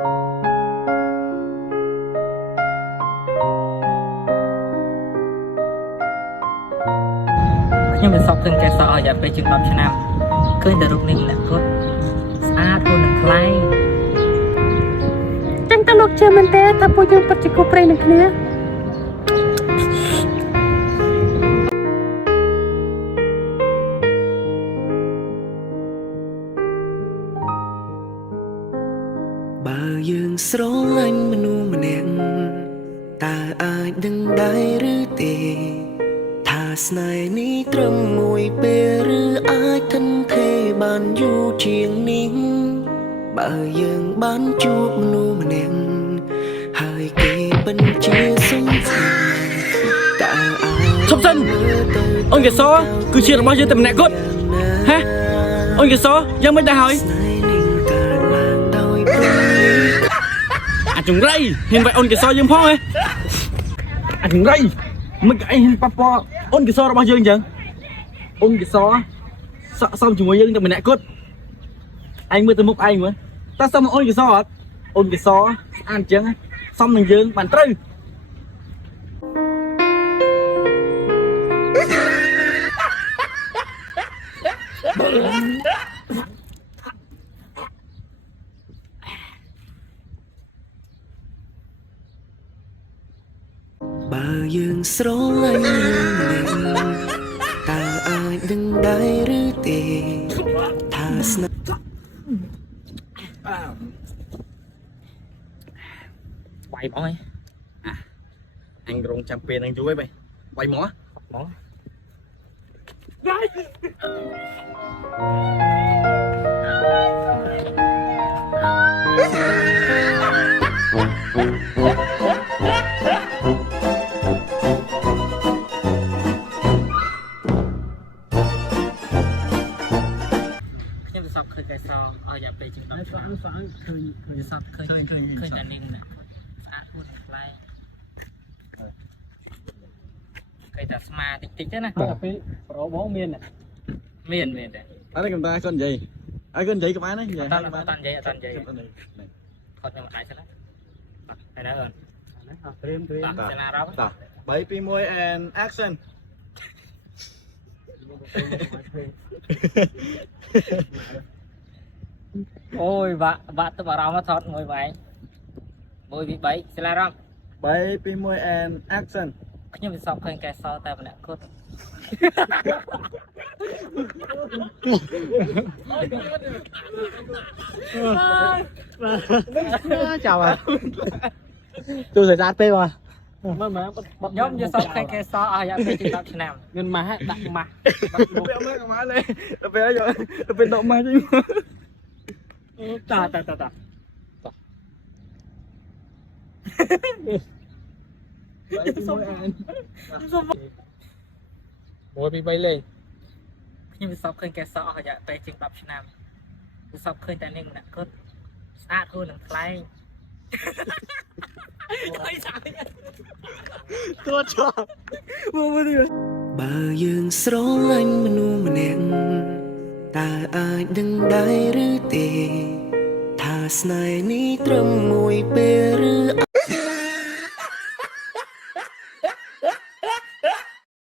ខ្ញុំមិនសក់ឃើញកែសឲ្យពេលជាង10ឆ្នាំឃើញតែរូបនេះអ្នកគាត់ស្អាតគួរនឹងខ្លែងចឹងតើលោកជឿមែនទេថាពួកយើងពិតជាគូព្រៃនឹងគ្នាបើយើងស្រឡាញ់មនុស្សម្នាក់តើអាចដឹងដែរឬទេថាស្នេហ៍នេះត្រឹមមួយពេលឬអាចថិនថេរបានយូរជាងនេះបើយើងបានជួបមនុស្សម្នាក់ហើយគេបញ្ជាសុំតើសុំសិនអូនកេសរគឺជារបស់យើងតែម្នាក់គត់ហេអូនកេសរយ៉ាងមិនដែរហើយអាចង្រៃហ៊ានវាយអូនកេសរយើងផងហ៎អាចង្រៃមិនក៏ឯងហ៊ានប៉ះពាល់អូនកេសររបស់យើងអញ្ចឹងអូនកេសរស័កសមជាមួយយើងតែម្នាក់គត់ឯងមើលទៅមុខឯងមើលតើសមអូនកេសរអត់អូនកេសរស្អាតអញ្ចឹងសមនឹងយើងបានត្រូវបើយើងស្រឡាញ់យើងតើអាចដឹងដែរឬទេថាស្នេហ៍បាយបងឯងអញរងចាំពេលហ្នឹងយូរហើយបាយមកបងខ្ញុំសក់ឃើញកែសឲ្យពេលជាង10ឆ្នាំឃើញសក់ឃើញតែនេះម្នាក់ស្អាតគួរនឹងខ្លែងឃើញតែស្មាតិចតិចទេណាបាទពេលប្រូបងមានដែរអត់ទេកំតាគាត់និយាយឲ្យគាត់និយាយក្បាលណានិយាយអត់និយាយគាត់ខ្ញុំអាចសិនណាហើយណាអូនព្រៀមសិនណារ៉ាប់3 2 1 and action អូយបាក់ទៅអារម្មណ៍ថតមួយបែង1 2 3សិលារ៉ាប់3 2 1 and action ខ្ញុំវាសក់ឃើញកែសតែម្នាក់គត់chào à tôi thời gian tê mà ខ្ញុំយកសក់ឃើញកែសឲ្យពេលជាង10ឆ្នាំเงินมาដាក់ម៉ាស់ទៅមើលកម៉ាស់លេទៅពេលយកទៅពេលដកម៉ាស់ជិះតាមួយពី3លេងខ្ញុំវាសក់ឃើញកែសឲ្យពេលជាង10ឆ្នាំវាសក់ឃើញតែនេះម្នាក់គត់ស្អាតគួរនឹងខ្លែងtôi cho mua đi បើយើងស្រឡាញ់មនុស្សម្នាក់តើអាចដឹងដែរឬទេថាស្នេហ៍នេះត្រឹមមួយពេលឬ